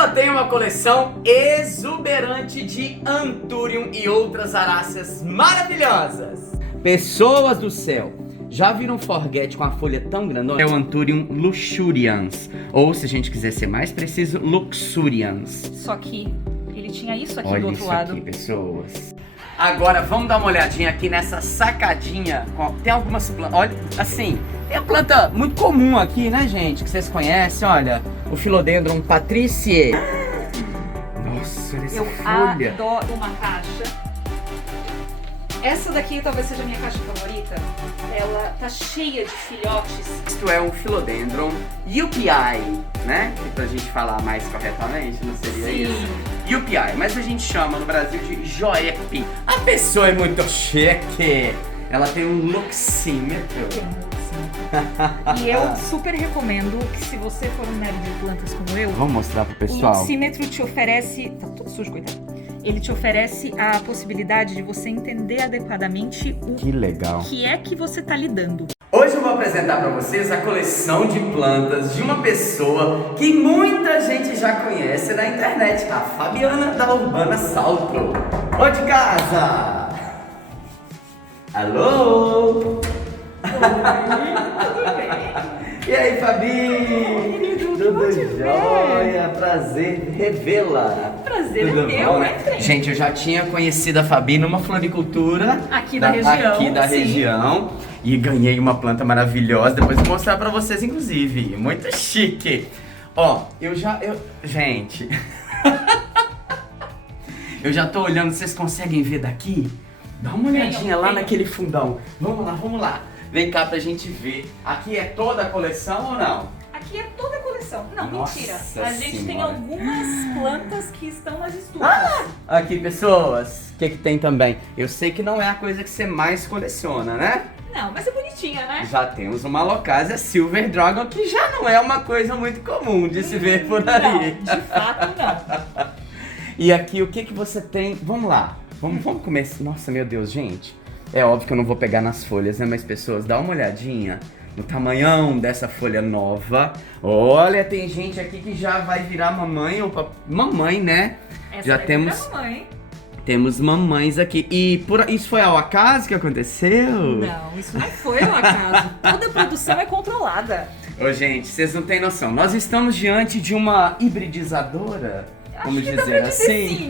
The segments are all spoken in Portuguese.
ela tem uma coleção exuberante de Anthurium e outras aráceas maravilhosas. Pessoas do céu, já viram Forget com a folha tão grandona? É o Anthurium luxurians, ou se a gente quiser ser mais preciso, luxurians. Só que ele tinha isso aqui Olha do outro isso lado. aqui, pessoas. Agora vamos dar uma olhadinha aqui nessa sacadinha. Tem algumas plantas, olha, assim, tem a planta muito comum aqui, né, gente? Que vocês conhecem, olha, o Philodendron patriciae. Nossa, olha essa Eu folha. adoro uma caixa. Essa daqui talvez seja a minha caixa favorita. Ela tá cheia de filhotes. Isto é um Philodendron UPI, né? Que pra gente falar mais corretamente, não seria Sim. isso? UPI, mas a gente chama no Brasil de Joep. A pessoa é muito chique. Ela tem um luxímetro. E eu super recomendo que, se você for um nerd de plantas como eu, Vamos mostrar pro o pessoal. luxímetro te oferece... Tá tudo sujo, coitado. Ele te oferece a possibilidade de você entender adequadamente o Que legal. que é que você tá lidando. Hoje eu vou apresentar para vocês a coleção de plantas de uma pessoa que muita gente já conhece na internet, a Fabiana da Urbana Salto. Ô de casa! Alô? Tudo bem? E aí, Fabi? Tudo jóia? Prazer revê-la. Prazer é Tudo meu, bom, né, Fred? Gente, eu já tinha conhecido a Fabi numa floricultura Aqui da região, aqui da sim. região, e ganhei uma planta maravilhosa. Depois vou mostrar pra vocês, inclusive. Muito chique. Ó, gente, eu já tô olhando. Vocês conseguem ver daqui? Dá uma olhadinha lá venham. naquele fundão. Vamos lá. Vem cá pra gente ver. Aqui é toda a coleção ou não? Aqui é toda a coleção. Não, Nossa mentira. A gente tem Senhora. algumas plantas que estão nas estufas. Aqui, pessoas, o que tem também? Eu sei que não é a coisa que você mais coleciona, né? Não, mas é bonitinha, né? Já temos uma Alocasia Silver Dragon, que já não é uma coisa muito comum de se ver por aí. Não, de fato não. E aqui, o que você tem? Vamos lá, vamos começar. Nossa, meu Deus, gente. É óbvio que eu não vou pegar nas folhas, né? Mas, pessoas, dá uma olhadinha no tamanhão dessa folha nova. Olha, tem gente aqui que já vai virar mamãe ou mamãe, né? Essa Já daí temos... é da mamãe. Temos mamães aqui. E isso foi ao acaso que aconteceu? Não, isso não foi um acaso. Toda a produção é controlada. Ô, gente, vocês não têm noção. Nós estamos diante de uma hibridizadora, vamos Acho que dá dizer pra assim. Sim,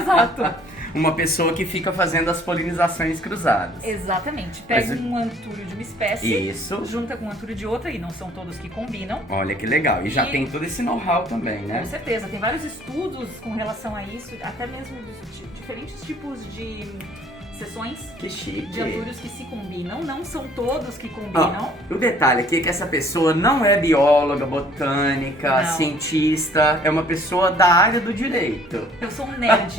exato. Uma pessoa que fica fazendo as polinizações cruzadas. Exatamente. Pega Mas- um antúrio de uma espécie, Isso. junta com um antúrio de outra, e não são todos que combinam. Olha que legal. E já E- tem todo esse know-how também, né? Com certeza, tem vários estudos com relação a isso, até mesmo dos diferentes tipos de sessões Que chique. de antúrios que se combinam. Não são todos que combinam. O detalhe aqui é que essa pessoa não é bióloga, botânica, Não. cientista, é uma pessoa da área do direito. Eu sou um nerd.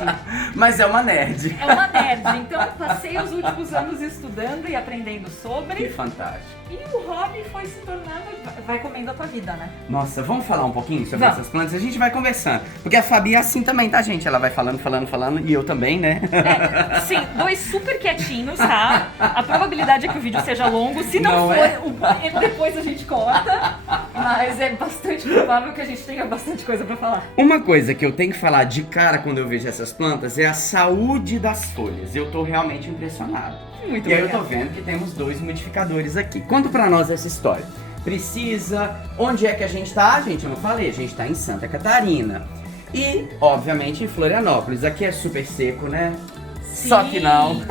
Mas é uma nerd. É uma nerd, então eu passei os últimos anos estudando e aprendendo Que sobre. fantástico. E o hobby foi se tornando. Vai comendo a tua vida, né? Nossa, vamos falar um pouquinho sobre Vamos. essas plantas? A gente vai conversando. Porque a Fabi é assim também, tá, gente? Ela vai falando, e eu também, né? É, sim, dois super quietinhos, tá? A probabilidade é que o vídeo seja longo. Se não, Não for, é? depois a gente corta. Mas é bastante provável que a gente tenha bastante coisa pra falar. Uma coisa que eu tenho que falar de cara quando eu vejo essas plantas é a saúde das folhas. Eu tô realmente impressionado. Muito E aí eu tô obrigada. vendo que temos 2 umidificadores aqui. Conta pra nós essa história. Precisa... Onde é que a gente tá? Gente, eu não falei. A gente tá em Santa Catarina. E, obviamente, em Florianópolis. Aqui é super seco, né? Só que não.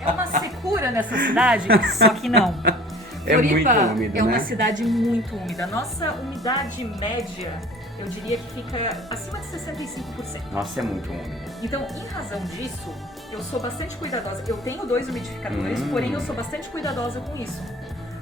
É uma secura nessa cidade, só que não. É Floripa muito úmido, é uma né? cidade muito úmida. Nossa umidade média, eu diria que fica acima de 65%. Nossa, é muito úmido. Então, em razão disso, eu sou bastante cuidadosa. Eu tenho 2 umidificadores, porém eu sou bastante cuidadosa com isso.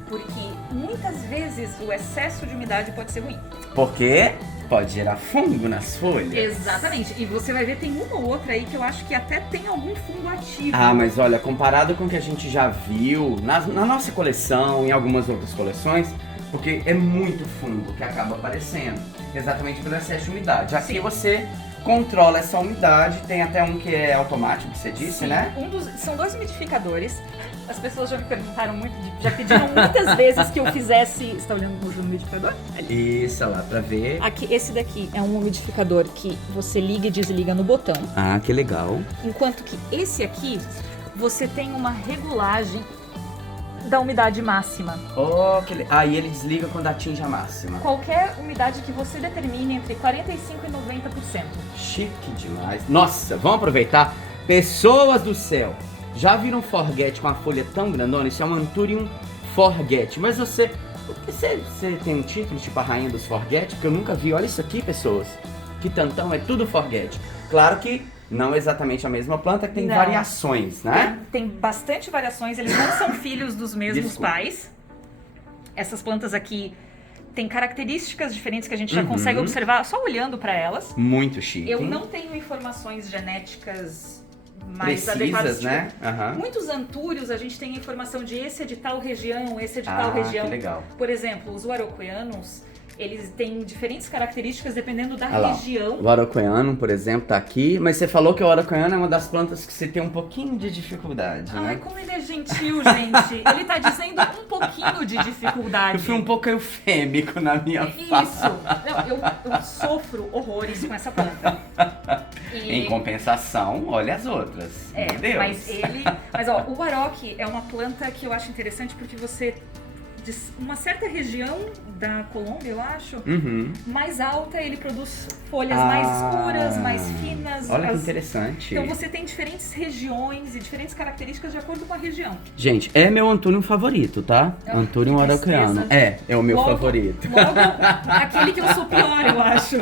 Porque muitas vezes o excesso de umidade pode ser ruim. Porque pode gerar fungo nas folhas. Exatamente. E você vai ver, tem uma ou outra aí que eu acho que até tem algum fungo ativo. Ah, mas olha, comparado com o que a gente já viu na nossa coleção, em algumas outras coleções, porque é muito fungo que acaba aparecendo, exatamente pelo excesso de umidade. Aqui Sim. você controla essa umidade. Tem até um que é automático, que você disse, Sim, né? São 2 umidificadores. As pessoas já me perguntaram muito, já pediram muitas vezes que eu fizesse... Você está olhando no umidificador? Ali. Isso, olha lá, pra ver. Aqui, esse daqui é um umidificador que você liga e desliga no botão. Ah, que legal. Enquanto que esse aqui, você tem uma regulagem da umidade máxima. Oh, e ele desliga quando atinge a máxima. Qualquer umidade que você determine entre 45% e 90%. Chique demais. Nossa, vamos aproveitar. Pessoas do céu, já viram forget com a folha tão grandona? Isso é um Anthurium forget. Mas você tem um título tipo a rainha dos forget? Porque eu nunca vi. Olha isso aqui, pessoas. Que tantão, é tudo forget. Claro que não é exatamente a mesma planta, que tem variações, né? Tem bastante variações, eles não são filhos dos mesmos Desculpa. pais. Essas plantas aqui têm características diferentes que a gente já consegue observar só olhando para elas. Muito chique. Eu não tenho informações genéticas mais precisas, adequadas. né? Muitos antúrios a gente tem informação de esse é de tal região, esse é de tal região. Que legal. Por exemplo, os Araucoianos, eles têm diferentes características dependendo da Olha lá, região. o Araucoiano, por exemplo, tá aqui. Mas você falou que o Araucoiano é uma das plantas que você tem um pouquinho de dificuldade, né? Ai, como ele é gentil, gente. Ele tá dizendo um pouquinho de dificuldade. Eu fui um pouco eufêmico na minha fala. Isso. Não, eu sofro horrores com essa planta. Em compensação, olha as outras. Meu Deus. Mas ó, o Aroque é uma planta que eu acho interessante porque você... de uma certa região da Colômbia, eu acho, mais alta, ele produz folhas mais escuras, mais finas. Olha que interessante. Então você tem diferentes regiões e diferentes características de acordo com a região. Gente, é meu Anthurium favorito, tá? Anthurium araucariano. É o meu favorito. Logo, aquele que eu sou pior, eu acho.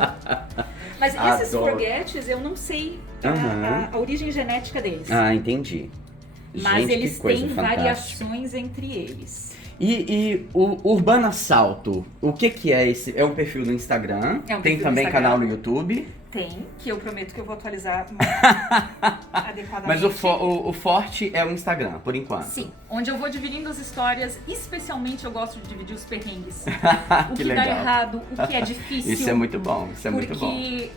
Mas esses Adoro. forgets, eu não sei a origem genética deles. Ah, entendi. Mas Gente, eles que coisa têm fantástica. variações entre eles. E o Urbana Salto, o que é esse? É um perfil do Instagram? É um Tem perfil do também Instagram. canal no YouTube? Tem, que eu prometo que eu vou atualizar adequadamente. Mas o forte é o Instagram, por enquanto. Sim, onde eu vou dividindo as histórias, especialmente eu gosto de dividir os perrengues. O que legal. dá errado, o que é difícil. Isso é muito bom, isso é muito bom. Porque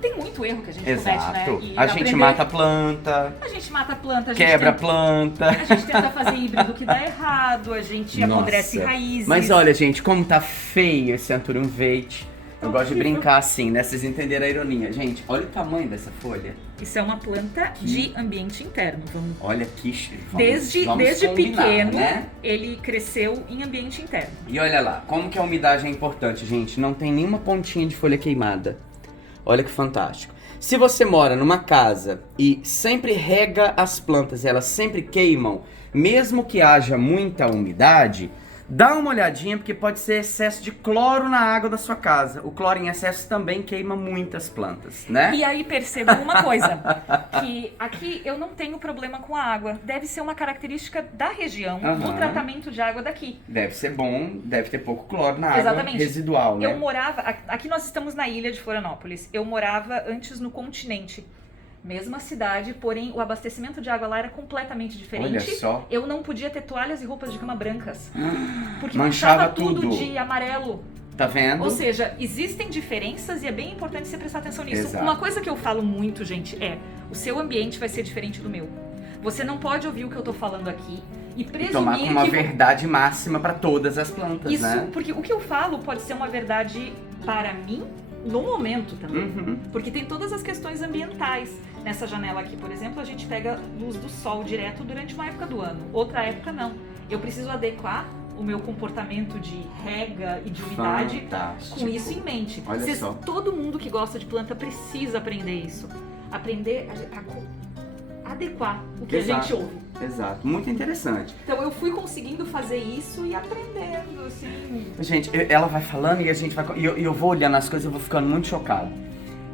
tem muito erro que a gente Exato. comete, né? E A gente mata a planta, A gente mata a planta, a gente quebra a tenta... planta. A gente tenta fazer híbrido que dá errado, a gente apodrece raízes. Mas olha, gente, como tá feio esse Anthurium veit. Eu gosto de brincar assim, né? Vocês entenderam a ironia. Gente, olha o tamanho dessa folha. Isso é uma planta de ambiente interno. Vamos... Olha que... Desde combinar, pequeno, né? ele cresceu em ambiente interno. E olha lá, como que a umidade é importante, gente. Não tem nenhuma pontinha de folha queimada. Olha que fantástico. Se você mora numa casa e sempre rega as plantas e elas sempre queimam, mesmo que haja muita umidade, dá uma olhadinha porque pode ser excesso de cloro na água da sua casa. O cloro em excesso também queima muitas plantas, né? E aí perceba uma coisa, que aqui eu não tenho problema com a água. Deve ser uma característica da região, do tratamento de água daqui. Deve ser bom, deve ter pouco cloro na água Exatamente. residual, né? Eu morava, aqui nós estamos na ilha de Florianópolis, eu morava antes no continente. Mesma cidade, porém o abastecimento de água lá era completamente diferente. Olha só. Eu não podia ter toalhas e roupas de cama brancas. Porque Manchava tudo tudo. de amarelo. Tá vendo? Ou seja, existem diferenças e é bem importante você prestar atenção nisso. Exato. Uma coisa que eu falo muito, gente, é o seu ambiente vai ser diferente do meu. Você não pode ouvir o que eu tô falando aqui e presumir tomar como uma que... verdade máxima para todas as plantas, Isso, né? porque o que eu falo pode ser uma verdade para mim no momento também. Porque tem todas as questões ambientais. Nessa janela aqui, por exemplo, a gente pega luz do sol direto durante uma época do ano. Outra época, não. Eu preciso adequar o meu comportamento de rega e de umidade com isso em mente. Olha só. Todo mundo que gosta de planta precisa aprender isso. Aprender a adequar o que a gente ouve. Exato, muito interessante. Então eu fui conseguindo fazer isso e aprendendo, assim. Gente, ela vai falando e a gente vai... E eu vou olhando as coisas e eu vou ficando muito chocado.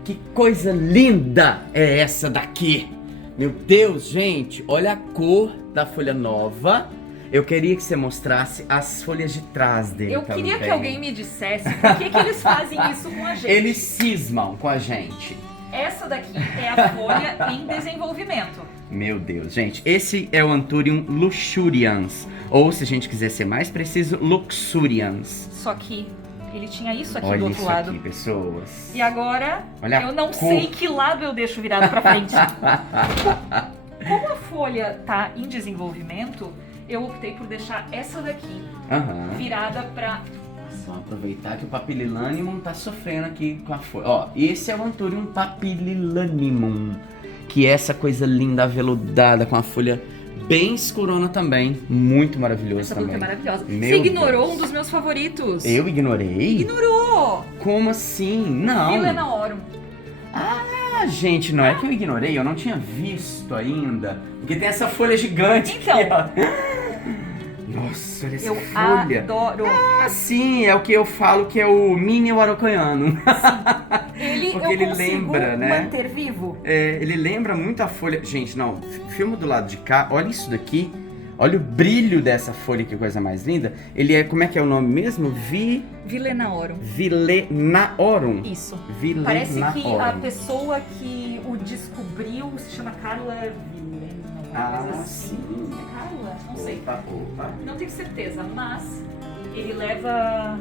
Que coisa linda é essa daqui! Meu Deus, gente, olha a cor da folha nova. Eu queria que você mostrasse as folhas de trás dele. Eu queria que alguém me dissesse por que eles fazem isso com a gente. Eles cismam com a gente. Essa daqui é a folha em desenvolvimento. Meu Deus, gente, esse é o Anthurium luxurians, ou se a gente quiser ser mais preciso, luxurians. Só que ele tinha isso aqui Olha do outro isso lado. aqui, pessoas. E agora, Olha eu não a cor. sei que lado eu deixo virado pra frente. Como a folha tá em desenvolvimento, eu optei por deixar essa daqui Aham. virada pra... Só aproveitar que o Papililanimum tá sofrendo aqui com a folha. Ó, esse é o Anthurium Papililanimum, que é essa coisa linda, aveludada, com a folha bem escurona também. Muito maravilhoso Essa também. fruta é maravilhosa. Meu Você ignorou Deus. um dos meus favoritos. Eu ignorei? Ignorou! Como assim? Não. Vilenorum. Ah, gente, não é que eu ignorei, eu não tinha visto ainda. Porque tem essa folha gigante Então. aqui, ó. Nossa, olha essa Eu folha. adoro. Ah, sim, é o que eu falo que é o mini araucaniano. Ele Porque eu ele consigo lembra, né? manter vivo. É, ele lembra muito a folha. Gente, não, filma do lado de cá, olha isso daqui. Olha o brilho dessa folha, que coisa mais linda. Ele é, como é que é o nome mesmo? Vilenorum. Vilenaorum. Isso. Vilenaorum. Parece que a pessoa que o descobriu se chama Carla Vilena. Ah, Coisa assim. sim. É Carla? Não sei. Opa. Não tenho certeza, mas ele leva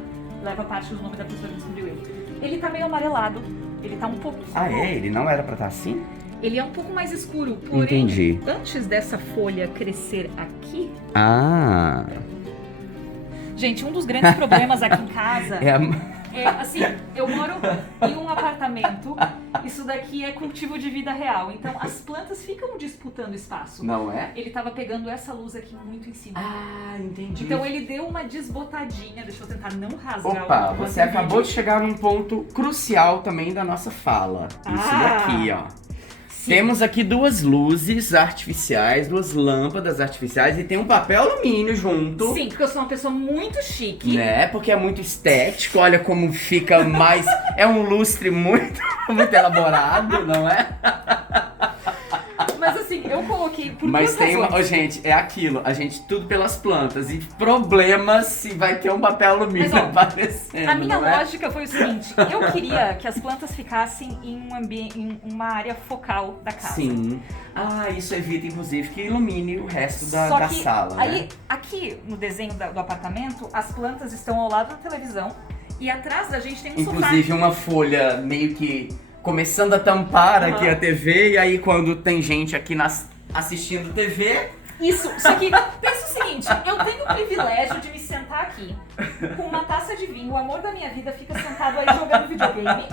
parte do nome da pessoa que descobriu ele. Ele tá meio amarelado. Ele tá um pouco... Ah, é? Ele não era pra estar assim? Ele é um pouco mais escuro, porém, Entendi. antes dessa folha crescer aqui... Ah. Gente, um dos grandes problemas aqui em casa É a... é, assim, eu moro em um apartamento, isso daqui é cultivo de vida real, então as plantas ficam disputando espaço. Não é? Ele tava pegando essa luz aqui muito em cima. Ah, entendi. Então ele deu uma desbotadinha, deixa eu tentar não rasgar Opa, o você acabou de chegar num ponto crucial também da nossa fala. Isso Ah. daqui, ó. Sim. Temos aqui duas luzes artificiais, duas lâmpadas artificiais e tem um papel alumínio junto. Sim, porque eu sou uma pessoa muito chique. Né? Porque é muito estético, olha como fica mais. É um lustre muito, muito elaborado, não é? Mas assim, eu coloquei por Mas duas tem uma. Ô, razões. gente, é aquilo. A gente tudo pelas plantas. E problemas se vai ter um papel alumínio Mas, ó, aparecendo. A minha não é? lógica foi o seguinte, eu queria que as plantas ficassem em em uma área focal da casa. Sim. Ah, isso evita, inclusive, que ilumine o resto da, Só da que sala. aí, né? aqui no desenho do apartamento, as plantas estão ao lado da televisão e atrás da gente tem um Inclusive, uma folha meio que começando a tampar Aham. aqui a TV. E aí, quando tem gente aqui assistindo TV. Isso, só que pensa o seguinte, eu tenho o privilégio de me sentar aqui com uma taça de vinho, o amor da minha vida fica sentado aí jogando videogame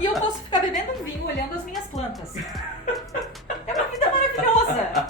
e eu posso ficar bebendo um vinho olhando as minhas plantas. É uma vida maravilhosa.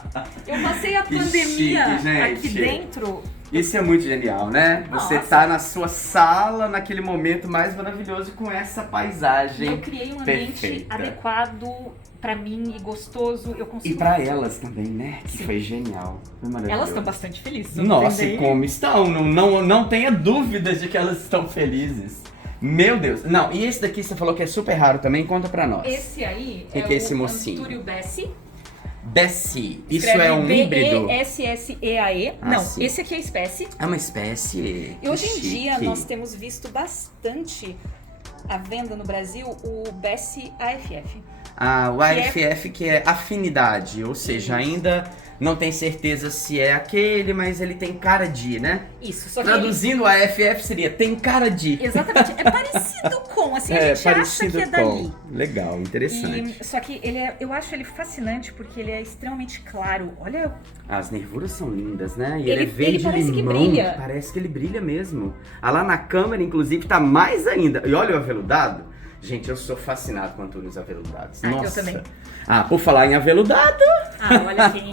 Eu passei a Que pandemia chique, gente. aqui dentro. Isso é muito genial, né? Você Nossa. tá na sua sala, naquele momento mais maravilhoso com essa E paisagem. eu criei um ambiente perfeita. adequado pra mim e gostoso. Eu E consigo. pra elas também, né? Que Sim. foi genial. Foi maravilhoso. Elas estão bastante felizes. Nossa, e entendem? como estão? Não tenha dúvidas de que elas estão felizes. Meu Deus. Não, e esse daqui você falou que é super raro também, conta pra nós. Esse aí Que é que é esse o mocinho? Antúrio Bessie. Bessie. Isso Escreve é um híbrido? B-E-S-S-E-A-E. Ah, Não, sim. esse aqui é a espécie. É uma espécie. E hoje em Que dia chique. nós temos visto bastante à venda no Brasil o Bessie AFF. Ah, o AFF que é afinidade, ou seja, ainda não tem certeza se é aquele, mas ele tem cara de, né? Isso, só que ele... Traduzindo, a AFF seria tem cara de. Exatamente, é parecido com, assim, a gente acha que é dali. Legal, interessante. Só que ele eu acho ele fascinante porque ele é extremamente claro. Olha, As nervuras são lindas, né? E Ele- ele é verde ele parece que limão. brilha. Parece que ele brilha mesmo. Ah, lá na câmera, inclusive, tá mais ainda. E olha o aveludado. Gente, eu sou fascinado com antúrios aveludados. Ah, eu Nossa. também. Ah, por falar em aveludado, ah, olha quem.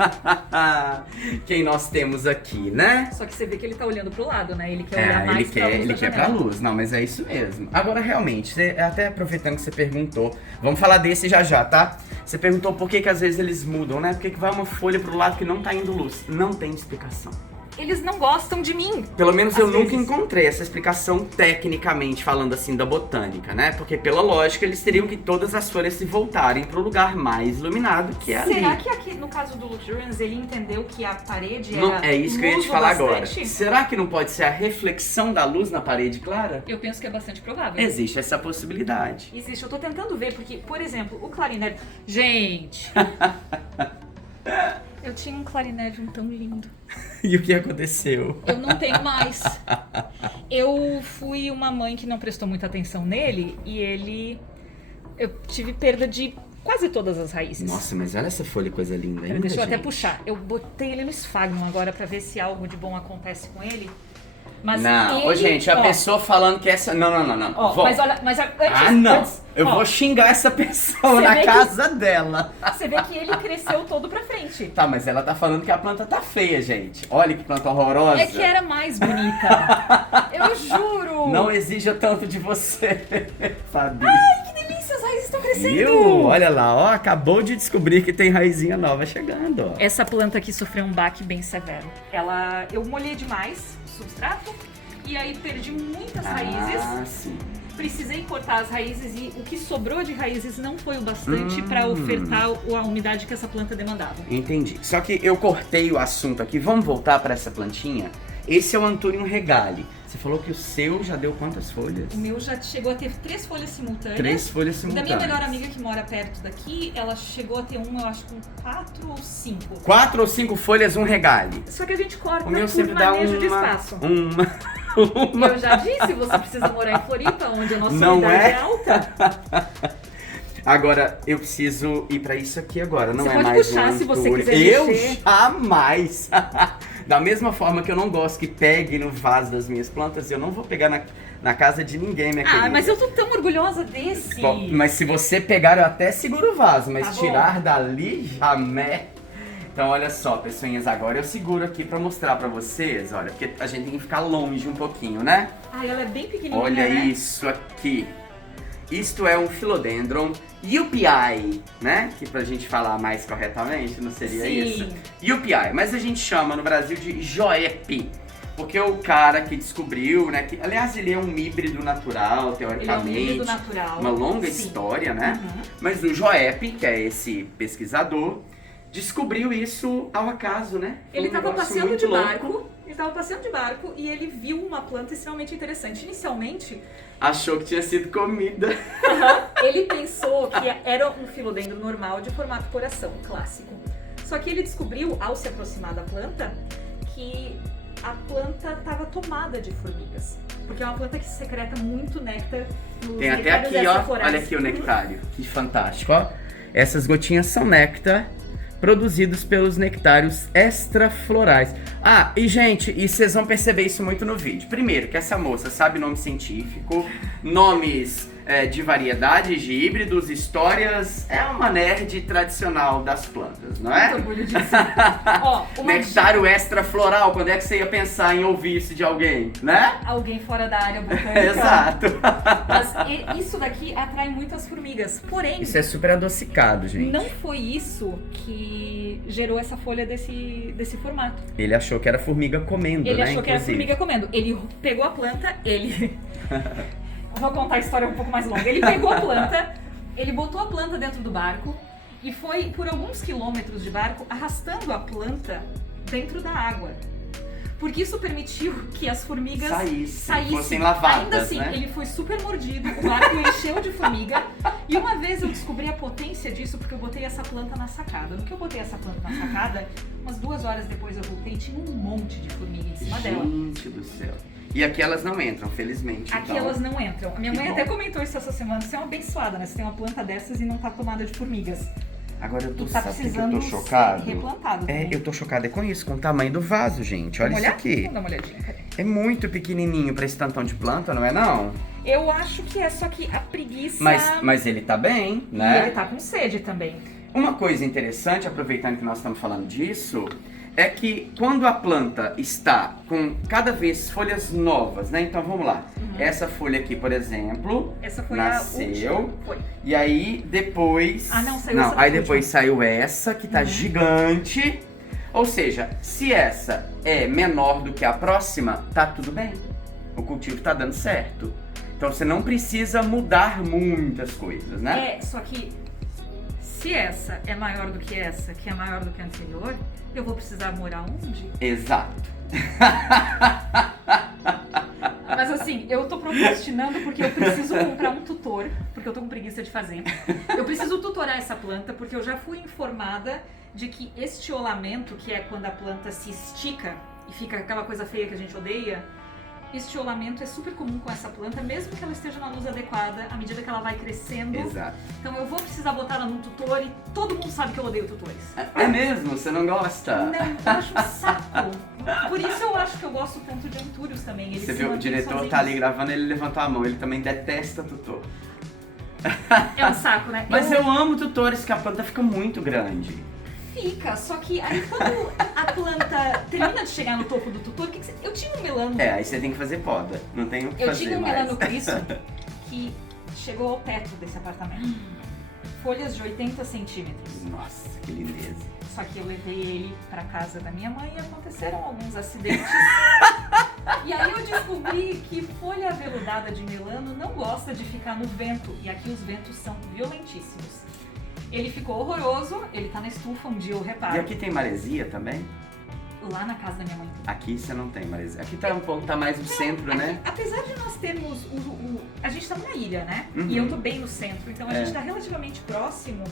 quem nós temos aqui, né? Só que você vê que ele tá olhando pro lado, né? Ele quer olhar mais pra luz ele da quer pra janela. luz. Não, mas é isso mesmo. Agora, realmente, até aproveitando que você perguntou, vamos falar desse já, tá? Você perguntou por que às vezes eles mudam, né? Por que vai uma folha pro lado que não tá indo luz? Não tem explicação. Eles não gostam de mim. Pelo menos eu Às nunca vezes. encontrei essa explicação tecnicamente falando assim da botânica, né? Porque pela lógica eles teriam que todas as folhas se voltarem pro lugar mais iluminado que é Será ali. que aqui, no caso do Luxurians, ele entendeu que a parede Não, era é isso que eu ia te luz o falar agora. bastante? Será que não pode ser a reflexão da luz na parede clara? Eu penso que é bastante provável. Existe essa possibilidade. Existe, eu tô tentando ver, porque, por exemplo, o clarinete... Gente! Eu tinha um clarinete tão lindo. E o que aconteceu? Eu não tenho mais. Eu fui uma mãe que não prestou muita atenção nele e eu tive perda de quase todas as raízes. Nossa, mas olha essa folha, coisa linda ainda, Deixa eu até gente. puxar. Eu botei ele no esfagno agora pra ver se algo de bom acontece com ele. Mas Não, ô ele, gente, a pessoa falando que essa... Não. Ó, Vó. mas olha, mas antes, Ah, não. antes, Eu ó, vou xingar essa pessoa Você na vê que- casa dela. Você vê que ele cresceu todo pra frente. Tá, mas ela tá falando que a planta tá feia, gente. Olha que planta horrorosa. É que era mais bonita. Eu juro. Não exija tanto de você, Fabi. Que delícia, as raízes estão crescendo. Viu? Olha lá, ó, acabou de descobrir que tem raizinha nova chegando, ó. Essa planta aqui sofreu um baque bem severo. Eu molhei demais o substrato e aí perdi muitas raízes. Ah, sim. Precisei cortar as raízes e o que sobrou de raízes não foi o bastante para ofertar a umidade que essa planta demandava. Entendi. Só que eu cortei o assunto aqui. Vamos voltar pra essa plantinha? Esse é o Anthurium regale. Você falou que o seu já deu quantas folhas? O meu já chegou a ter 3 folhas simultâneas. 3 folhas Da simultâneas. minha melhor amiga que mora perto daqui, ela chegou a ter eu acho com 4 ou 5. 4 ou 5 folhas, um regale. Só que a gente corta O meu por sempre dá manejo de uma. espaço. Uma. Eu já disse, você precisa morar em Floripa, onde a nossa Não umidade é? é alta. Agora, eu preciso ir pra isso aqui agora, não Você é pode mais puxar um se você Anthurium. quiser Eu mexer. jamais! Da mesma forma que eu não gosto que pegue no vaso das minhas plantas, eu não vou pegar na casa de ninguém, minha querida. Ah, mas eu tô tão orgulhosa desse. Bom, mas se você pegar, eu até seguro o vaso, mas Tá bom. tirar dali, jamais. Então, olha só, pessoinhas, agora eu seguro aqui pra mostrar pra vocês, olha, porque a gente tem que ficar longe um pouquinho, né? Ah, ela é bem pequenininha, Olha né? isso aqui. Isto é um Philodendron UPI, né? Que pra gente falar mais corretamente, não seria Sim. isso? UPI, mas a gente chama no Brasil de Joep. Porque o cara que descobriu, né? Que, aliás, ele é um híbrido natural, Ele é um teoricamente. híbrido natural. Uma longa Sim. história, né? Uhum. Mas o Joep, que é esse pesquisador, descobriu isso ao acaso, né? Foi Ele um tava negócio passeando muito de louco. barco. Ele tava passeando de barco e ele viu uma planta extremamente interessante. Inicialmente, Achou que tinha sido comida. ele pensou que era um filodendro normal de formato coração, clássico. Só que ele descobriu, ao se aproximar da planta, que a planta estava tomada de formigas. Porque é uma planta que secreta muito néctar nos Tem até nectários aqui, ó. extraforais. Olha aqui o nectário. Que fantástico, ó. Essas gotinhas são néctar produzidos pelos nectários extraflorais. Ah, e gente, e vocês vão perceber isso muito no vídeo. Primeiro, que essa moça sabe nome científico, nomes de variedades, de híbridos, histórias. É uma nerd tradicional das plantas, não é? Muito orgulho disso. Ó, uma Nectário extrafloral, quando é que você ia pensar em ouvir isso de alguém, né? alguém fora da área botânica. Exato. Mas isso daqui atrai muitas formigas. Porém, Isso é super adocicado, gente. não foi isso que gerou essa folha desse formato. Ele achou que era formiga comendo, Ele né? achou que era inclusive. formiga comendo. Ele pegou a planta, Vou contar a história um pouco mais longa. Ele pegou a planta, ele botou a planta dentro do barco e foi por alguns quilômetros de barco arrastando a planta dentro da água. Porque isso permitiu que as formigas Saíssem, fossem lavadas, Ainda assim, né? ele foi super mordido, o barco encheu de formiga. E uma vez eu descobri a potência disso porque eu botei essa planta na sacada. No que eu botei essa planta na sacada, umas 2 horas depois eu voltei e tinha um monte de formiga em cima dela. Gente do céu. E aqui elas não entram, felizmente. Aqui então. elas não entram. A minha Que mãe bom. até comentou isso essa semana. Você é uma abençoada, né? Você tem uma planta dessas e não tá tomada de formigas. Agora eu tô, E tá sabe o que precisando eu tô chocado? ser replantado. É, também. eu tô chocado é com isso, com o tamanho do vaso, gente. Olha Vamos isso olhar? aqui. Vamos dar uma olhadinha, cadê? É muito pequenininho pra esse tantão de planta, não é não? Eu acho que é, só que a preguiça... Mas ele tá bem, E né? ele tá com sede também. Uma coisa interessante, aproveitando que nós estamos falando disso, é que quando a planta está com cada vez folhas novas, né? Então vamos lá. Essa folha aqui, por exemplo, Essa foi nasceu. a última. Foi. E aí depois. Ah, não, saiu essa aí última. depois saiu essa que tá gigante. Ou seja, se essa é menor do que a próxima, tá tudo bem. O cultivo tá dando certo. Então você não precisa mudar muitas coisas, né? É, só que se essa é maior do que essa, que é maior do que a anterior, eu vou precisar morar onde? Exato. Mas assim, eu tô procrastinando porque eu preciso comprar um tutor, porque eu tô com preguiça de fazer. Eu preciso tutorar essa planta porque eu já fui informada de que estiolamento, que é quando a planta se estica e fica aquela coisa feia que a gente odeia, estiolamento é super comum com essa planta, mesmo que ela esteja na luz adequada, à medida que ela vai crescendo. Exato. Então eu vou precisar botar ela num tutor e todo mundo sabe que eu odeio tutores. É mesmo? Você não gosta? Não, eu acho um saco. Por isso eu acho que eu gosto tanto de antúrios também. Eles Você se viu, o mantêm diretor sozinhos. tá ali gravando, ele levantou a mão, ele também detesta tutor. É um saco, né? Mas eu amo tutores que a planta fica muito grande. Fica, só que aí quando a planta termina de chegar no topo do tutor, eu tinha um melano. É, aí você tem que fazer poda, não tem o que Eu fazer tinha um mais. melano cristo que chegou ao teto desse apartamento. Folhas de 80 centímetros. Nossa, que lindeza. Só que eu levei ele pra casa da minha mãe e aconteceram alguns acidentes. E aí eu descobri que folha aveludada de melano não gosta de ficar no vento. E aqui os ventos são violentíssimos. Ele ficou horroroso, ele tá na estufa, um dia eu reparo. E aqui tem maresia também? Lá na casa da minha mãe. Aqui você não tem maresia. Aqui tá um pouco, tá mais no centro, né? Apesar de nós termos a gente tá numa ilha, né? Uhum. E eu tô bem no centro, então a É. gente tá relativamente próximo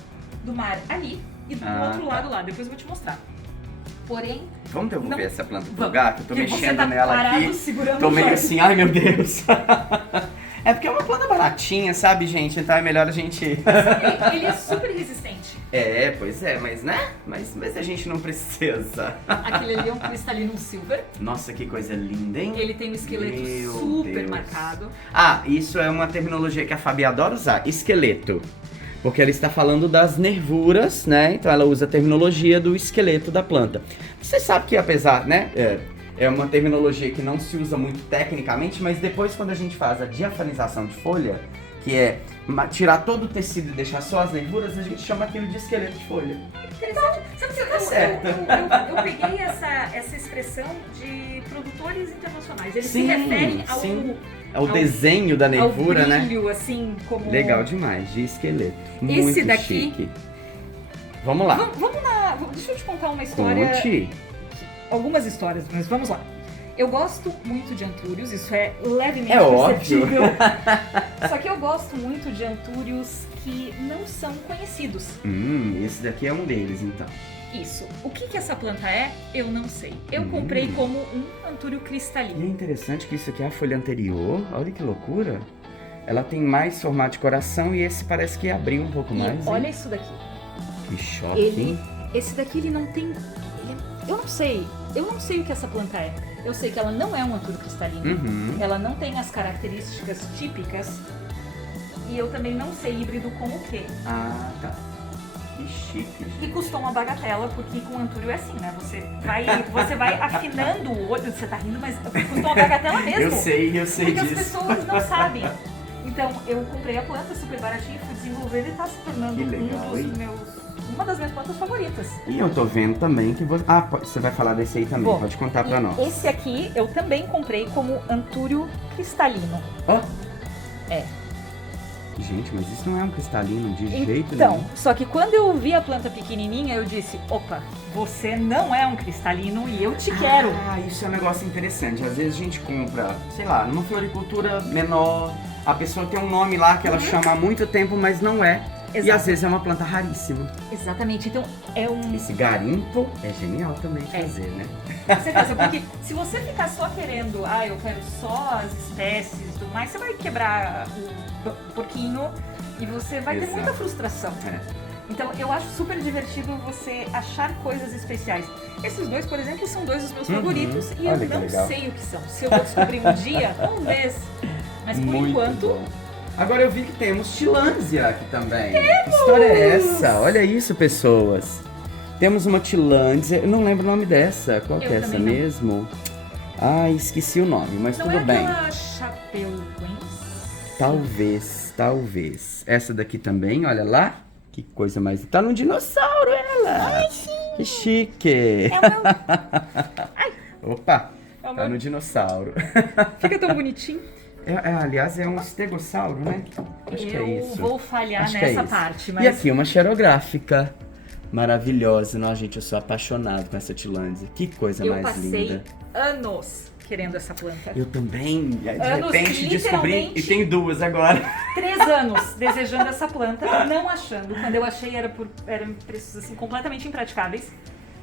do mar ali e do outro tá. lado lá. Depois eu vou te mostrar. Porém, Vamos devolver Não. essa planta pro vamos. lugar, que eu tô Porque mexendo você tá nela parado aqui. segurando Tô o meio joio. assim, ai meu Deus. É porque é uma planta baratinha, sabe, gente? Então é melhor a gente... Ele é super resistente. É, pois é, mas né? Mas a gente não precisa. Aquele ali é um cristalino silver. Nossa, que coisa linda, hein? Ele tem um esqueleto Meu super Deus. marcado. Ah, isso é uma terminologia que a Fabi adora usar, esqueleto. Porque ela está falando das nervuras, né? Então ela usa a terminologia do esqueleto da planta. Você sabe que apesar, né? É uma terminologia que não se usa muito tecnicamente, mas depois quando a gente faz a diafanização de folha, que é tirar todo o tecido e deixar só as nervuras, a gente chama aquilo de esqueleto de folha. Interessante. Sabe que Tá certo. eu peguei essa expressão de produtores internacionais. Eles se Sim, referem ao, sim. É o ao- desenho da ao nervura, né? brilho, assim, como... Legal demais, de esqueleto. Esse Muito daqui- chique. Vamos lá. Vamos lá. Deixa eu te contar uma história. Conte. Algumas histórias, mas vamos lá. Eu gosto muito de antúrios, isso é levemente É óbvio. perceptível. Só que eu gosto muito de antúrios que não são conhecidos. Esse daqui é um deles, então. Isso. O que essa planta é, eu não sei. Eu comprei como um antúrio E é cristalino. interessante que isso aqui é a folha anterior. Olha que loucura. Ela tem mais formato de coração e esse parece que abriu um pouco E mais. olha hein? isso daqui. Que choque, Ele, hein? esse daqui ele não tem. Eu não sei o que essa planta é. Eu sei que ela não é um antúrio cristalino. Uhum. Ela não tem as características típicas. E eu também não sei híbrido com o quê. Ah, tá. Que chique. E custou uma bagatela, porque com antúrio é assim, né? Você vai afinando o olho. Você tá rindo, mas custou uma bagatela mesmo. Eu sei Porque as disso. pessoas não sabem. Então, eu comprei a planta super baratinha, fui desenvolvendo e tá se tornando Que legal, hein? uma das minhas plantas favoritas. E eu tô vendo também que você... Ah, você vai falar desse aí também. Bom, Pode contar pra E nós. esse aqui eu também comprei como antúrio cristalino. Ó. É. Gente, mas isso não é um cristalino de jeito Então, nenhum. só que quando eu vi a planta pequenininha, eu disse, opa, você não é um cristalino e eu te quero. Ah, isso é um negócio interessante. Às vezes a gente compra, sei lá, numa floricultura menor, a pessoa tem um nome lá que ela chama há muito tempo, mas não é. E Exato. às vezes é uma planta raríssima. Exatamente, então é um... Esse garimpo é genial também de É. fazer, né? Com certeza, porque se você ficar só querendo, eu quero só as espécies e tudo mais, você vai quebrar o porquinho e você vai ter Exato. muita frustração. É. Então eu acho super divertido você achar coisas especiais. Esses dois, por exemplo, são dois dos meus favoritos e eu Olha que não legal. sei o que são. Se eu vou descobrir um dia, talvez. Mas por enquanto, bom. Agora eu vi que temos tilânsia aqui também. Que história é essa? Olha isso, pessoas. Temos uma tilânsia, eu não lembro o nome dessa. Qual que Eu é essa também não. mesmo? Ah, esqueci o nome, mas não tudo é bem. aquela chapéu Talvez. Essa daqui também, olha lá. Que coisa mais... Tá num dinossauro ela. Ai, sim. Que chique. É o meu... Opa, É o tá meu... no dinossauro. Fica tão bonitinho. Aliás, é um estegossauro, né? Acho que é Eu isso. vou falhar Acho que é nessa isso. parte, mas... E aqui uma xerográfica maravilhosa. Não, gente, eu sou apaixonado com essa tilândia. Que coisa Eu mais passei linda. anos querendo essa planta. Eu também, de Anos, repente, descobri e literalmente. tenho 2 agora. 3 anos desejando essa planta, não achando. Quando eu achei eram preços assim completamente impraticáveis.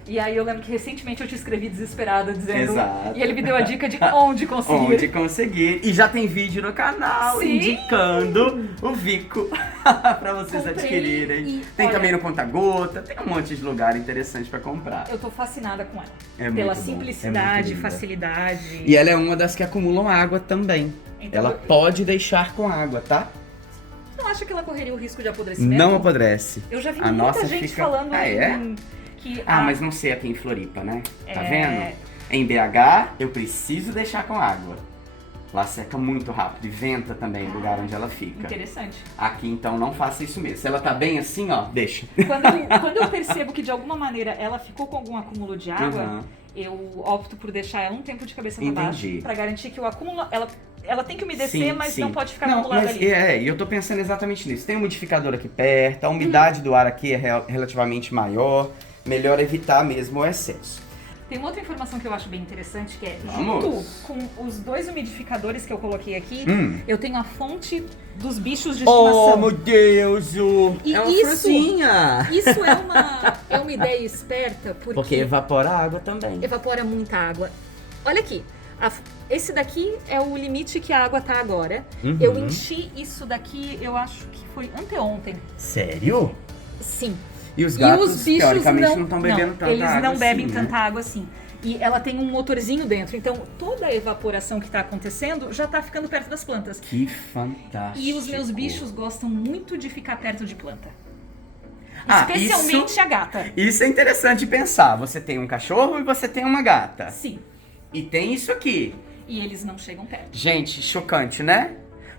E aí eu lembro que recentemente eu te escrevi desesperada dizendo. Exato. E ele me deu a dica de onde conseguir. Onde conseguir. E já tem vídeo no canal Sim. indicando o Vico pra vocês Comprei adquirirem. e, Tem olha, também no Conta-Gota, tem um monte de lugar interessante pra comprar. Eu tô fascinada com ela. É Pela muito bom, é simplicidade, muito linda. facilidade. E ela é uma das que acumulam água também. Então, Ela pode deixar com água, tá? não acha que ela correria o risco de apodrecimento? Não apodrece. Eu já vi A muita nossa gente fica- falando Ah, é? que Mas não sei aqui em Floripa, né? Tá É. vendo? Em BH, eu preciso deixar com água. Lá seca muito rápido e venta também o lugar onde ela fica. Interessante. Aqui, então, não faça isso mesmo. Se ela tá bem assim, ó, deixa. Quando eu percebo que de alguma maneira ela ficou com algum acúmulo de água, Uhum. eu opto por deixar ela um tempo de cabeça pra Entendi. baixo, pra garantir que o acúmulo, ela tem que umedecer, Sim, mas sim. não pode ficar Não, acumulada mas ali. e eu tô pensando exatamente nisso. Tem um umidificador aqui perto, a umidade do ar aqui é relativamente maior. Melhor evitar mesmo o excesso. Tem uma outra informação que eu acho bem interessante, que é Vamos. junto com os 2 umidificadores que eu coloquei aqui, Hum. eu tenho a fonte dos bichos de Oh, estimação. meu Deus! E é uma isso- frutinha! Isso é uma ideia esperta, Porque evapora a água também. evapora muita água. Olha aqui, esse daqui é o limite que a água tá agora. Uhum. Eu enchi isso daqui, eu acho que foi anteontem. Sério? Sim. E os gatos, e os bichos teoricamente, não estão bebendo tanta eles água não bebem assim, tanta né? água assim. E ela tem um motorzinho dentro, então toda a evaporação que tá acontecendo já tá ficando perto das plantas. Que fantástico. E os meus bichos gostam muito de ficar perto de planta. Ah, Especialmente a gata. Isso é interessante pensar. Você tem um cachorro e você tem uma gata. Sim. E tem isso aqui. E eles não chegam perto. Gente, chocante, né?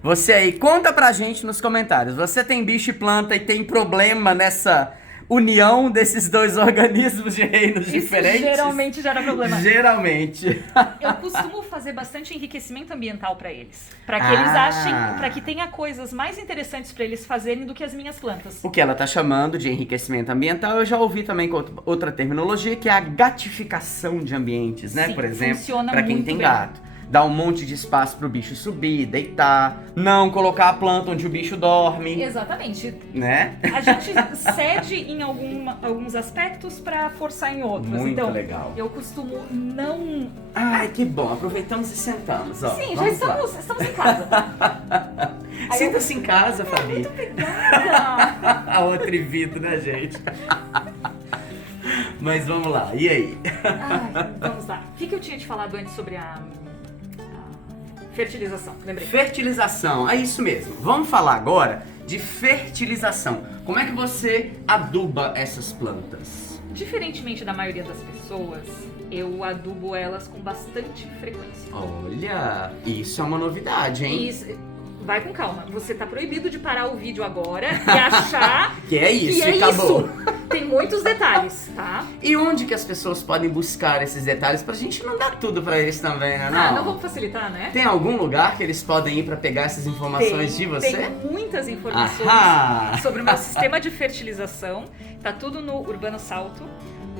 Você aí, conta pra gente nos comentários. Você tem bicho e planta e tem problema nessa união desses 2 organismos de reinos Isso diferentes? geralmente gera problema. Geralmente. Eu costumo fazer bastante enriquecimento ambiental pra eles, pra que eles achem, pra que tenha coisas mais interessantes pra eles fazerem do que as minhas plantas. O que ela tá chamando de enriquecimento ambiental, eu já ouvi também com outra terminologia, que é a gatificação de ambientes, né? Sim, Por exemplo, funciona pra quem muito tem bem. gato. Dá um monte de espaço pro bicho subir, deitar, não colocar a planta onde o bicho dorme, Exatamente. né? A gente cede em alguns aspectos pra forçar em outros. Muito então, legal. eu costumo não. Ai, que bom. Aproveitamos e sentamos, ó. Sim, já Vamos lá. estamos em casa. Aí Sinta-se em casa, Fabi. Obrigada. A outra vida, né, gente? Mas vamos lá, e aí? Ai, vamos lá. O que eu tinha te falado antes sobre a fertilização? Lembrei. Fertilização, é isso mesmo. Vamos falar agora de fertilização. Como é que você aduba essas plantas? Diferentemente da maioria das pessoas, eu adubo elas com bastante frequência. Olha, isso é uma novidade, hein? Vai com calma. Você tá proibido de parar o vídeo agora e achar Que é isso, que é acabou. isso. Tem muitos detalhes, tá? E onde que as pessoas podem buscar esses detalhes pra gente não dar tudo pra eles também, né? Ah, não vamos facilitar, né? Tem algum lugar que eles podem ir pra pegar essas informações de você? Tem muitas informações Ahá. sobre o meu sistema de fertilização. Tá tudo no Urbano Salto,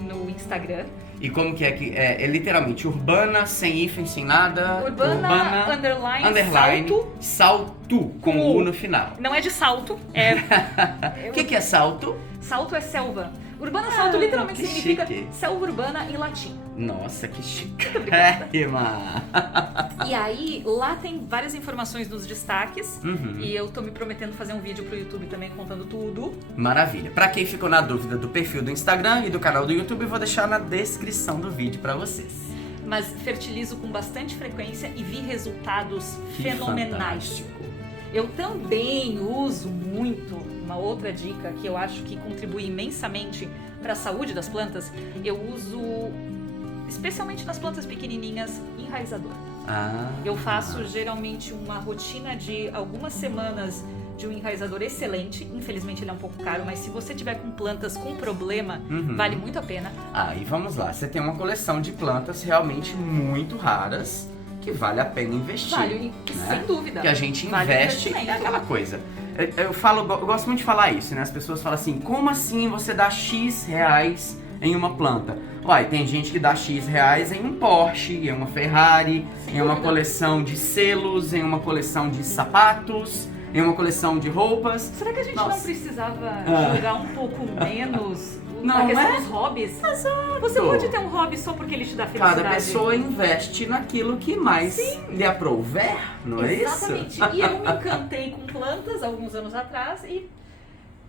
no Instagram. E como que é literalmente urbana, sem hífen, sem nada. Urbana, underline, salto com Com U U. no final. Não é de salto, é... O que é salto? Salto é selva. Urbana Salto literalmente que significa chique. selva urbana em latim. Nossa, que chique. E aí, lá tem várias informações nos destaques. Uhum. E eu tô me prometendo fazer um vídeo pro YouTube também contando tudo. Maravilha. Pra quem ficou na dúvida do perfil do Instagram e do canal do YouTube, eu vou deixar na descrição do vídeo pra vocês. Mas fertilizo com bastante frequência e vi resultados Que fenomenais. fantástico. Eu também uso muito, uma outra dica que eu acho que contribui imensamente para a saúde das plantas, eu uso, especialmente nas plantas pequenininhas, enraizador. Eu faço geralmente uma rotina de algumas semanas de um enraizador excelente. Infelizmente ele é um pouco caro, mas se você tiver com plantas com problema, Uhum. vale muito a pena. E vamos lá. Você tem uma coleção de plantas realmente muito raras que vale a pena investir. Vale, né? sem dúvida. Que a gente Vale o investe, investimento. é aquela coisa. Eu gosto muito de falar isso, né? As pessoas falam assim, como assim você dá X reais em uma planta. Uai, tem gente que dá X reais em um Porsche, em uma Ferrari, em uma coleção de selos, em uma coleção de sapatos, em uma coleção de roupas. Será que a gente não precisava julgar um pouco menos Não na questão é? dos hobbies? Exato. Você pode ter um hobby só porque ele te dá felicidade. Cada pessoa investe naquilo que mais lhe aprouver, não é isso? Exatamente. E eu me encantei com plantas alguns anos atrás e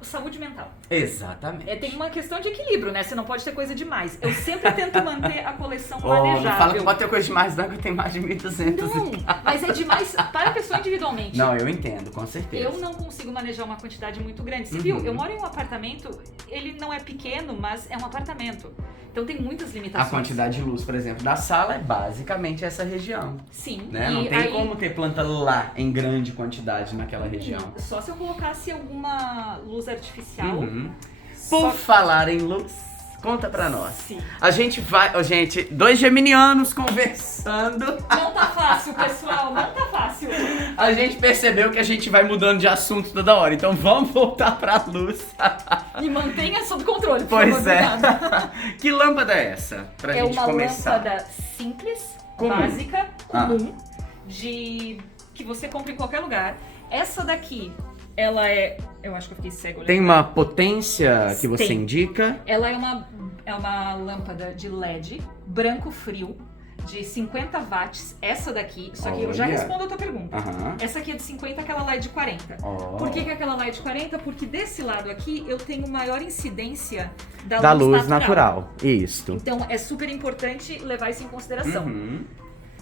saúde mental. Exatamente. Tem uma questão de equilíbrio, né? Você não pode ter coisa demais. Eu sempre tento manter a coleção Não manejável. fala que pode ter coisa demais, não, que tem mais de 1.200. Não, mas é demais para a pessoa individualmente. Não, eu entendo, com certeza. Eu não consigo manejar uma quantidade muito grande. Você viu? Eu moro em um apartamento, ele não é pequeno, mas é um apartamento. Então tem muitas A limitações. quantidade de luz, por exemplo, da sala é basicamente essa região. Sim. Né? E Não tem aí, como ter planta lá em grande quantidade naquela região. só se eu colocasse alguma luz artificial. Por Só- falar em luz, conta pra nós. Sim. A gente vai, gente, dois geminianos conversando. Não tá fácil, pessoal. Não tá fácil. A gente percebeu que a gente vai mudando de assunto toda hora, então vamos voltar pra luz. Me mantenha sob controle, por Pois favor, é. obrigada. Que lâmpada é essa? Pra É gente uma começar. lâmpada simples, Comum. básica, comum, que você compra em qualquer lugar. Essa daqui, ela é... Eu acho que eu fiquei cego. Tem uma potência que você Tem. indica? Ela é uma lâmpada de LED, branco frio, de 50 watts. Essa daqui, só que eu já Olha. respondo a tua pergunta. Aham. Essa aqui é de 50, aquela lá é de 40. Ó. Por que aquela lá é de 40? Porque desse lado aqui eu tenho maior incidência Da luz natural. Isto. Então é super importante levar isso em consideração. Uhum.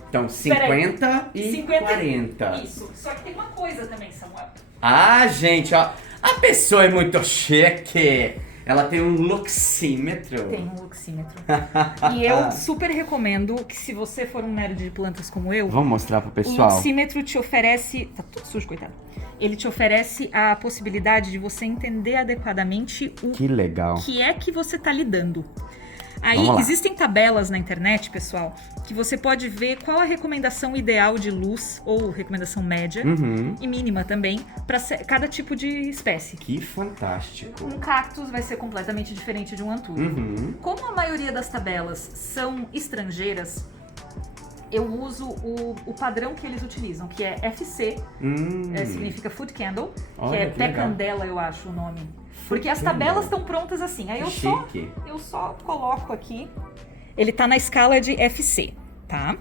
Então, Peraí. 50 e 50. 40. Isso. Só que tem uma coisa também, Samuel. Ah, gente, ó. A pessoa é muito chique. Ela tem um luxímetro. Tem um luxímetro. E eu super recomendo que, se você for um nerd de plantas como eu, Vamos mostrar pro o pessoal. luxímetro te oferece... Tá tudo sujo, coitado. Ele te oferece a possibilidade de você entender adequadamente o Que legal. que é que você tá lidando. Aí, Vamos lá. existem tabelas na internet, pessoal, que você pode ver qual a recomendação ideal de luz, ou recomendação média, Uhum. e mínima também, para cada tipo de espécie. Que fantástico. Um cactus vai ser completamente diferente de um antúrio. Uhum. Como a maioria das tabelas são estrangeiras, eu uso o padrão que eles utilizam, que é FC, significa Food Candle, Olha, que é que Pé legal. Candela, eu acho o nome. Porque as Candle. tabelas estão prontas assim. Aí Chique. eu só coloco aqui. Ele tá na escala de FC, tá?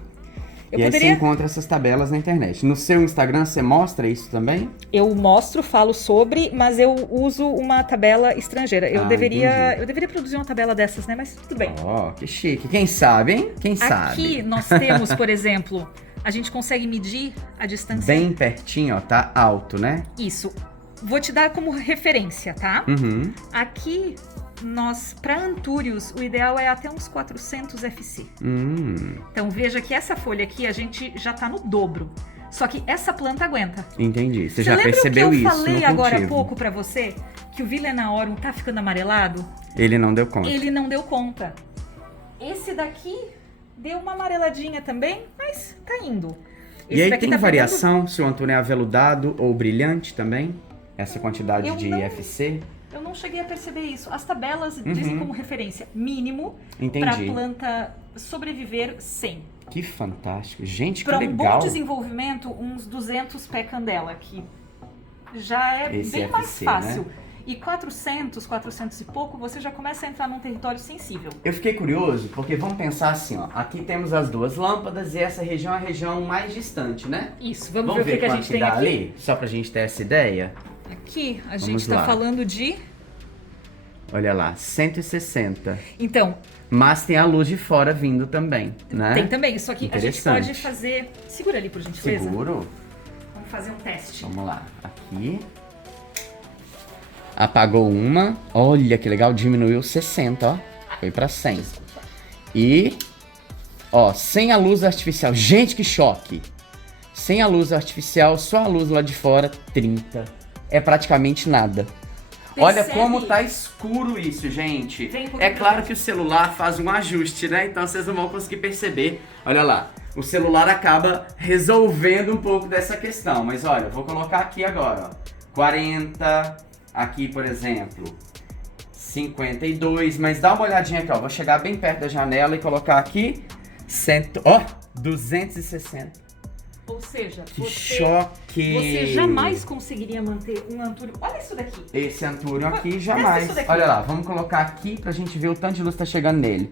Eu E aí você poderia. encontra essas tabelas na internet. No seu Instagram você mostra isso também? Eu mostro, falo sobre, mas eu uso uma tabela estrangeira. Eu Ah, deveria entendi. eu deveria produzir uma tabela dessas, né? Mas tudo bem. Ó, que chique. Quem sabe, hein? Quem sabe? Aqui nós temos, por exemplo, a gente consegue medir a distância. Bem pertinho, ó. Tá alto, né? Isso. Vou te dar como referência, tá? Uhum. Aqui, para antúrios, o ideal é até uns 400 FC. Então veja que essa folha aqui, a gente já tá no dobro. Só que essa planta aguenta. Entendi. Você já lembra percebeu o que eu isso falei no agora há cultivo. pouco pra você? Que o Villenaorum tá ficando amarelado? Ele não deu conta. Ele não deu conta. Esse daqui deu uma amareladinha também, mas tá indo. E Esse aí daqui tem tá pegando- variação se o antúnio é aveludado ou brilhante também? Essa quantidade Eu de não- FC? Eu não cheguei a perceber isso. As tabelas dizem como referência mínimo para Entendi. planta sobreviver sem. Que fantástico. Gente, que Para um bom legal. desenvolvimento, uns 200 pé candela, que já é Esse bem mais FC, fácil. né? E 400, 400 e pouco, você já começa a entrar num território sensível. Eu fiquei curioso, porque vamos pensar assim, ó. Aqui temos as duas lâmpadas e essa região é a região mais distante, né? Isso, vamos ver o que a quanto gente tem dá aqui. ali? Só pra gente ter essa ideia. Aqui a Vamos gente tá lá. falando de... Olha lá, 160. Então, Mas tem a luz de fora vindo também, né? tem também, só que a gente Interessante. pode fazer... Segura ali, por gentileza. Seguro? Vamos fazer um teste. Vamos lá. Aqui. Apagou uma. Olha que legal, diminuiu 60, ó. Foi pra 100. E, ó, sem a luz artificial. Gente, que choque! Sem a luz artificial, só a luz lá de fora, 30. É praticamente nada. Olha Percebe? como tá escuro isso, gente. Vem um É pouquinho claro pra que o celular faz um ajuste, né? Então vocês não vão conseguir perceber. Olha lá, o celular acaba resolvendo um pouco dessa questão. Mas olha, eu vou colocar aqui agora, ó. 40, aqui por exemplo, 52, mas dá uma olhadinha aqui, ó. Vou chegar bem perto da janela e colocar aqui 260. Ou seja, Que choque! Você jamais conseguiria manter um Antúrio. Olha isso daqui. Esse Antúrio aqui, jamais. Isso daqui. Olha lá, vamos colocar aqui pra gente ver o tanto de luz que tá chegando nele.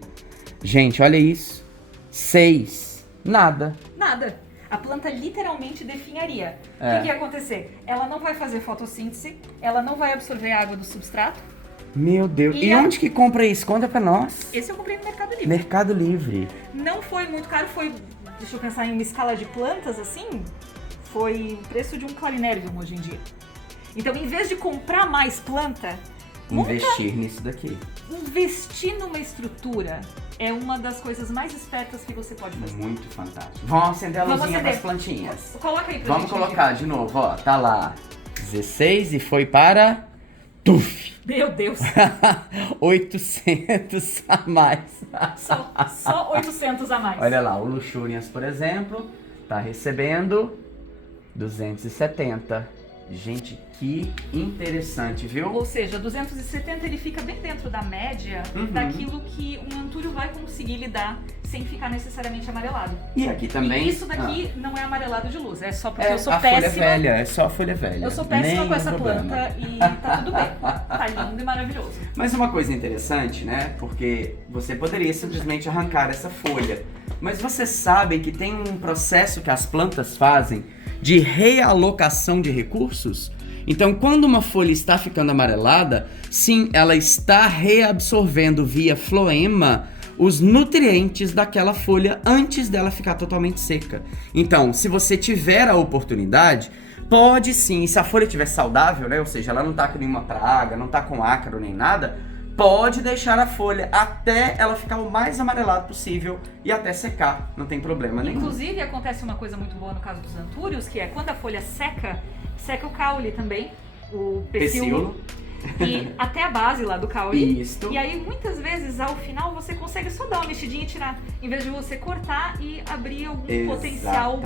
Gente, olha isso. 6. Nada. Nada. A planta literalmente definharia. O que ia acontecer? Ela não vai fazer fotossíntese, ela não vai absorver a água do substrato. Meu Deus. E onde que compra isso? Conta pra nós. Esse eu comprei no Mercado Livre. Mercado Livre. Não foi muito caro, foi... Deixa eu pensar em uma escala de plantas, assim, foi o preço de um clarinérium hoje em dia. Então, em vez de comprar mais planta... Investir nisso daqui. Investir numa estrutura é uma das coisas mais espertas que você pode fazer. Muito fantástico. Vamos acender a luzinha das plantinhas. Coloca aí pra Vamos gente. colocar de novo, ó. Tá lá. 16 e foi para... Tuf! Meu Deus. 800 a mais. Só 800 a mais. Olha lá, o Luxurians, por exemplo, tá recebendo 270. Gente, que interessante, viu? Ou seja, 270 ele fica bem dentro da média daquilo que um Antúrio vai conseguir lidar sem ficar necessariamente amarelado. E aqui também... E isso daqui não é amarelado de luz, é só porque eu sou a péssima. folha velha, é só a folha velha. Eu sou péssima Nem com essa problema. planta e tá tudo bem. Tá lindo e maravilhoso. Mas uma coisa interessante, né? Porque você poderia simplesmente arrancar essa folha. Mas você sabe que tem um processo que as plantas fazem de realocação de recursos? Então, quando uma folha está ficando amarelada, sim, ela está reabsorvendo via floema os nutrientes daquela folha antes dela ficar totalmente seca. Então, se você tiver a oportunidade, pode sim, se a folha estiver saudável, né? Ou seja, ela não está com nenhuma praga, não está com ácaro nem nada, pode deixar a folha até ela ficar o mais amarelado possível e até secar, não tem problema nenhum. Inclusive, acontece uma coisa muito boa no caso dos Antúrios, que é quando a folha seca, seca o caule também, o pecíolo. E até a base lá do caule. Isso. E aí, muitas vezes, ao final, você consegue só dar uma mexidinha e tirar, em vez de você cortar e abrir algum potencial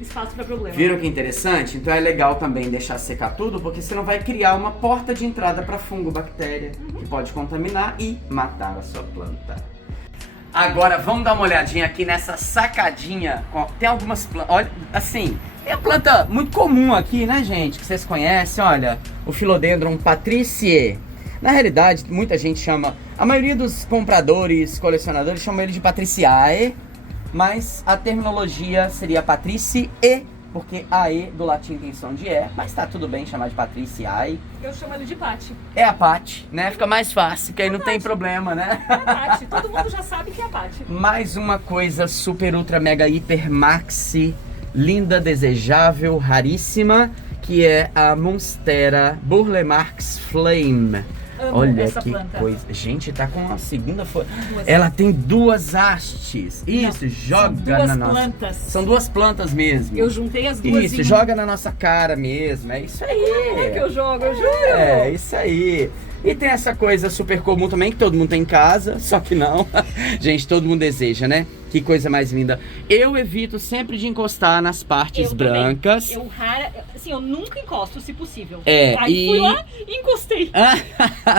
espaço para problema. Viram que interessante? Então é legal também deixar secar tudo, porque você não vai criar uma porta de entrada para fungo, bactéria, que pode contaminar e matar a sua planta. Agora vamos dar uma olhadinha aqui nessa sacadinha. Tem algumas plantas, olha, assim, tem a planta muito comum aqui, né, gente, que vocês conhecem, olha, o Philodendron patriciae. Na realidade, muita gente chama, a maioria dos compradores, colecionadores chamam ele de patriciae, mas a terminologia seria patriciae, porque AE do latim tem som de E, mas tá tudo bem chamar de patriciae. Eu chamo ele de Pati. É a Pati, né? Fica mais fácil, que aí não tem problema, né? É a Pati, todo mundo já sabe que é a Pati. Mais uma coisa super, ultra, mega, hiper, maxi, linda, desejável, raríssima, que é a Monstera Burle-Marx Flame. Amo Olha essa que planta. coisa. Gente, tá com uma segunda folha. Duas. Ela tem 2 hastes. Isso, joga são na duas nossa. plantas. São 2 plantas mesmo. Eu juntei as duas. Isso, joga na nossa cara mesmo. É isso aí. É que eu jogo, eu juro. É, isso aí. E tem essa coisa super comum também, que todo mundo tem em casa, só que não. Gente, todo mundo deseja, né? Que coisa mais linda. Eu evito sempre de encostar nas partes Eu brancas. também. Eu nunca encosto, se possível. É, Aí fui lá e encostei.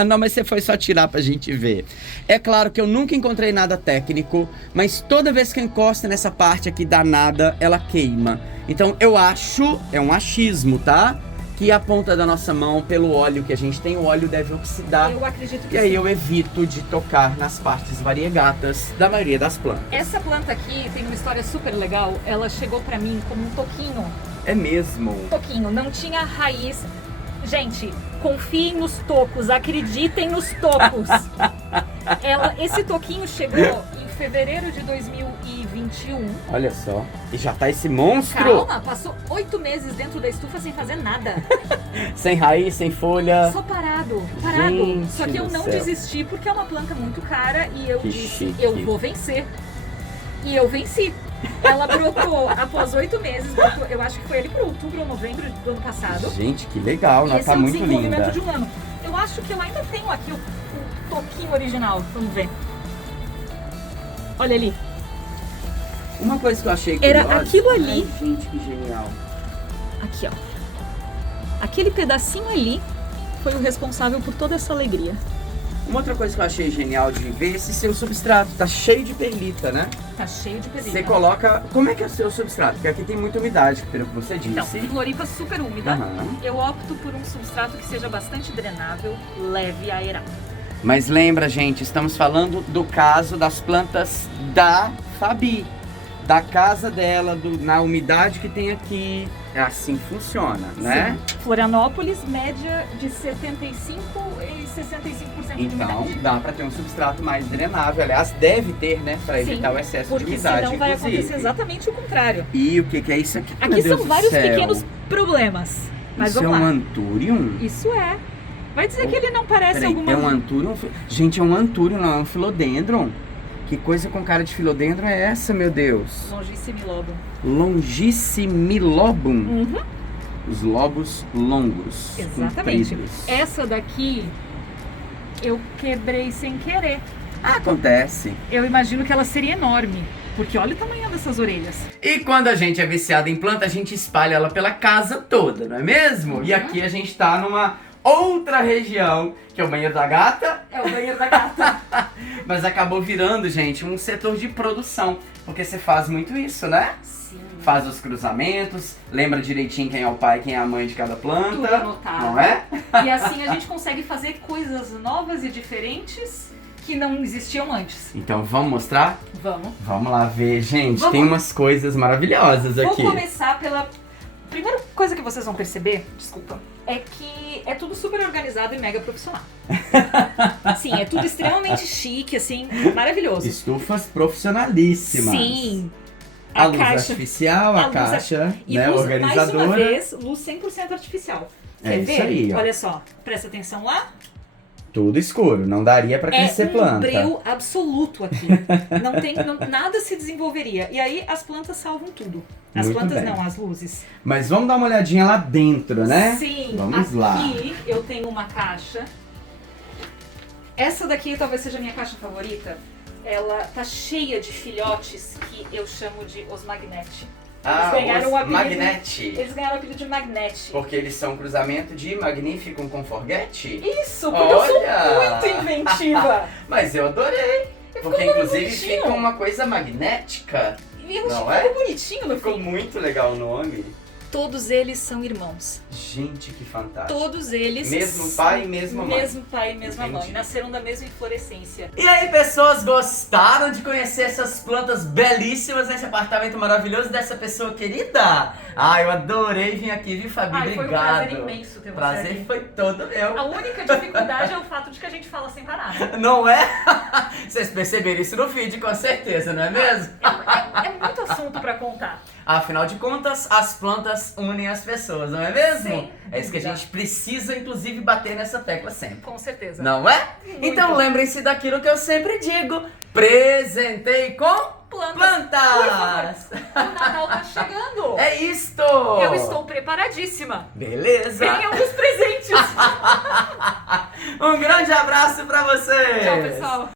Não, mas você foi só tirar pra gente ver. É claro que eu nunca encontrei nada técnico, mas toda vez que eu encosto nessa parte aqui danada, ela queima. Então eu acho, é um achismo, tá? Que a ponta da nossa mão, pelo óleo que a gente tem, o óleo deve oxidar. Eu acredito que E aí sim. eu evito de tocar nas partes variegatas da maioria das plantas. Essa planta aqui tem uma história super legal. Ela chegou pra mim como um toquinho. É mesmo? Toquinho, não tinha raiz. Gente, confiem nos tocos, acreditem nos tocos. Esse toquinho chegou em fevereiro de 2021. Olha só. E já tá esse monstro. Calma, passou 8 meses dentro da estufa sem fazer nada. Sem raiz, sem folha. Só parado. Gente Só que eu do não céu. desisti porque é uma planta muito cara e eu Que disse, chique. eu vou vencer. E eu venci. Ela brotou após 8 meses, brotou, eu acho que foi ali para outubro ou novembro do ano passado. Gente, que legal. E Ela esse tá é o muito desenvolvimento linda. de um ano. Eu acho que eu ainda tenho aqui o toquinho original. Vamos ver. Olha ali. Uma coisa que eu achei Era curiosa- aquilo ali. Ai, gente, que genial. Aqui, ó. Aquele pedacinho ali foi o responsável por toda essa alegria. Uma outra coisa que eu achei genial de ver, esse seu substrato, tá cheio de perlita, né? Tá cheio de perlita. Você coloca... Como é que é o seu substrato? Porque aqui tem muita umidade, pelo que você disse. Então, Floripa super úmida. Aham. Eu opto por um substrato que seja bastante drenável, leve e aerado. Mas lembra, gente, estamos falando do caso das plantas da Fabi. Da casa dela, na umidade que tem aqui. É assim que funciona, né? Sim. Florianópolis, média de 75% e 65% de Então, umidade. dá pra ter um substrato mais drenável. Aliás, deve ter, né? Pra evitar Sim, o excesso de porque umidade, senão vai inclusive. acontecer exatamente o contrário. E o que é isso aqui? Meu Aqui Deus são do vários céu. pequenos problemas. Mas Isso vamos é um lá. antúrium? Isso é. Vai dizer que ele não parece Peraí, alguma... é um antúrium? Gente, é um antúrium, não é um filodendron. Que coisa com cara de filodendron é essa, meu Deus? Longissimilobo. Longissimilobum. Uhum. Os lobos longos. Exatamente. Compridos. Essa daqui eu quebrei sem querer. Acontece. Eu imagino que ela seria enorme. Porque olha o tamanho dessas orelhas. E quando a gente é viciado em planta, a gente espalha ela pela casa toda, não é mesmo? E aqui a gente tá numa outra região, que é o banheiro da gata. É o banheiro da gata. Mas acabou virando, gente, um setor de produção. Porque você faz muito isso, né? Sim. Faz os cruzamentos, lembra direitinho quem é o pai e quem é a mãe de cada planta. Tudo anotado. Não é? E assim a gente consegue fazer coisas novas e diferentes que não existiam antes. Então vamos mostrar? Vamos. Vamos lá ver, gente. Vamos. Tem umas coisas maravilhosas aqui. Vou começar pela... Primeira coisa que vocês vão perceber, desculpa, é que é tudo super organizado e mega profissional. Sim, é tudo extremamente chique, assim, maravilhoso. Estufas profissionalíssimas. Sim. A luz artificial, a luz caixa, E né, luz, organizadora. mais uma vez, luz 100% artificial. É Quer isso ver? aí, ó. Olha só, presta atenção lá. Tudo escuro, não daria pra crescer um planta. breu absoluto aqui. Nada se desenvolveria. E aí as plantas salvam tudo. As Muito plantas bem. não, as luzes. Mas vamos dar uma olhadinha lá dentro, né? Sim, Vamos aqui lá. eu tenho uma caixa. Essa daqui talvez seja a minha caixa favorita. Ela tá cheia de filhotes que eu chamo de os magnete. Ah, ganharam os o apelido- Magnete. Eles ganharam o apelido de magnete. Porque eles são um cruzamento de Magnificum com Forget? Isso, porque eu sou Olha! muito inventiva. Mas eu adorei. Porque ficou inclusive bonitinho. fica uma coisa magnética. E eu Não achei é? bonitinho no Ficou fim. muito legal o nome. Todos eles são irmãos. Gente, que fantástico. Todos eles. Mesmo pai e mesma mãe. Mesmo pai e mesma Entendi. mãe. Nasceram da mesma inflorescência. E aí, pessoas, gostaram de conhecer essas plantas belíssimas nesse apartamento maravilhoso dessa pessoa querida? Ah, eu adorei vir aqui, viu, Fabi? Ai, foi um Obrigado. prazer imenso ter você Prazer aqui. foi todo meu. A única dificuldade é o fato de que a gente fala sem parar. Não é? Vocês perceberam isso no vídeo, com certeza, não é mesmo? É muito assunto pra contar. Afinal de contas, as plantas unem as pessoas, não é mesmo? Sem É isso que a dúvida. gente precisa, inclusive, bater nessa tecla sempre. Com certeza. Não é? Então lembrem-se daquilo que eu sempre digo: presentei com plantas! O Natal tá chegando. É isto! Eu estou preparadíssima. Beleza! Ganham os presentes. Um grande abraço pra vocês! Tchau, pessoal.